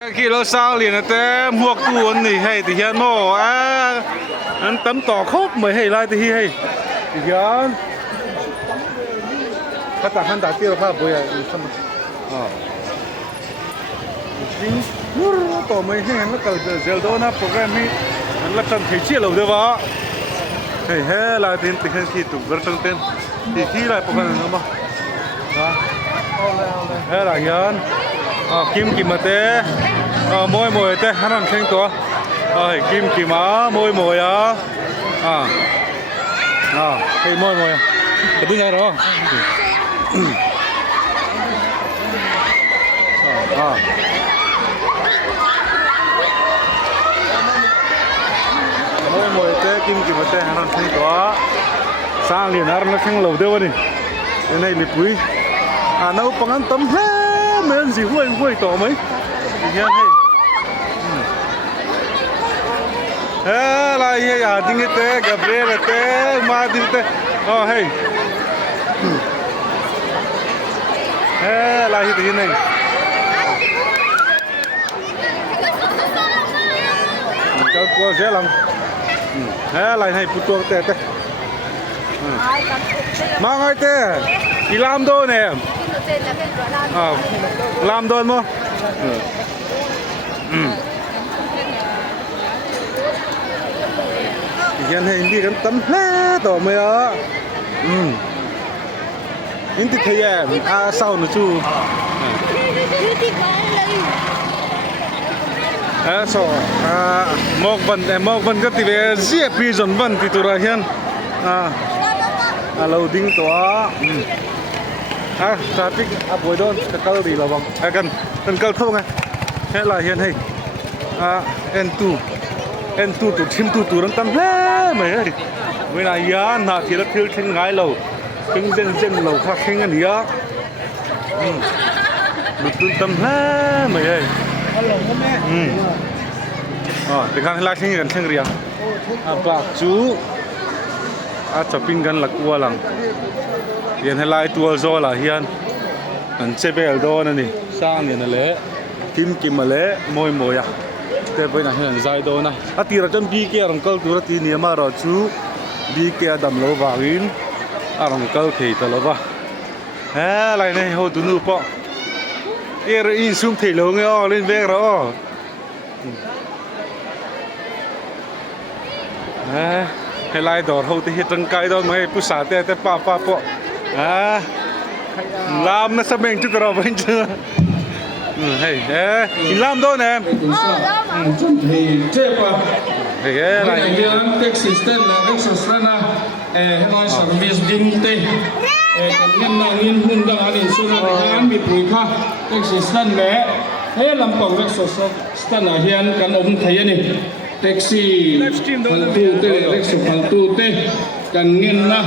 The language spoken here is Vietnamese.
khi nó sao liền là té mua cuốn thì hay thì hiện nó anh tấm tỏ khốp mới hay lại thì hay thì hiện hắn đã tiêu pha bồi xong chính tỏ mới hay nó cần giờ đó nó program ấy hắn là cần thấy chia lầu được vào thì hết là tiền thì khi tụ vật trong tiền thì khi lại program nó mà hết là hiện kim kim mà té môi môi té hắn làm thanh to kim kim á môi môi á cái môi môi cái thứ này đó môi môi té kim kim mà té hắn làm thanh to sang liền hắn nó thanh lầu đâu đi cái này liệp quý nấu bằng ăn tấm hết mấy anh gì huôi tỏ mấy thì nghe hey là ये यार दिन ते गब्रेल ते माँ दिन ते hey hey là ये दिन नहीं câu câu dễ lắm hey là này putu te te mang ai te đi làm đâu nè làm đâu mà hiện hình đi cái tấm hết tỏ mày á những cái thời em sau nó chu sau mộc vân cái tivi dễ bị dồn vân thì tụi ra hiện lâu đinh tỏa traffic buổi đón cái câu gì là bằng cần câu thông à hay là hiện hình N2 tụ chim tụ nó tăng hết mày ơi với này giá nà thì nó thiếu trên ngái lầu kinh dân lầu khác kinh anh giá được tương tâm hết mày ơi từ khang lại sinh gần sinh riêng bạc chú shopping gần là cua lằng hiện hay lại tua do là hiện anh chơi bèo đó nè sang hiện là lẽ kim mà lẽ môi môi àแต่ไปไหนเห็นใจโดนนะตีเราจนบีเกียร์รังเกลตัวตีเนี่ยมาเราชูบีเกียร์ดำโลบาวินรังเกลเขยตลอดวะอะไรเนี่ยโหตุนุปะอินซุ่มเทลงเงี้ยเล่นเบกเราให้ไล่ดอดเขาที่จังไกดอนมาให้ผู้สาวแต่ป้าปะลามนะสมัยจุดเราเป็นเชื่อhey làm đâu nè chuẩn thì chế qua cái này kia cái system là cái system là nói service din tê còn nhân là nhân hùng đang ăn số là ăn bị bùi kha cái system này thế làm bằng cái system là hiện cái ông thấy này taxi phần tu tê cái số phần tu tê cần nhân là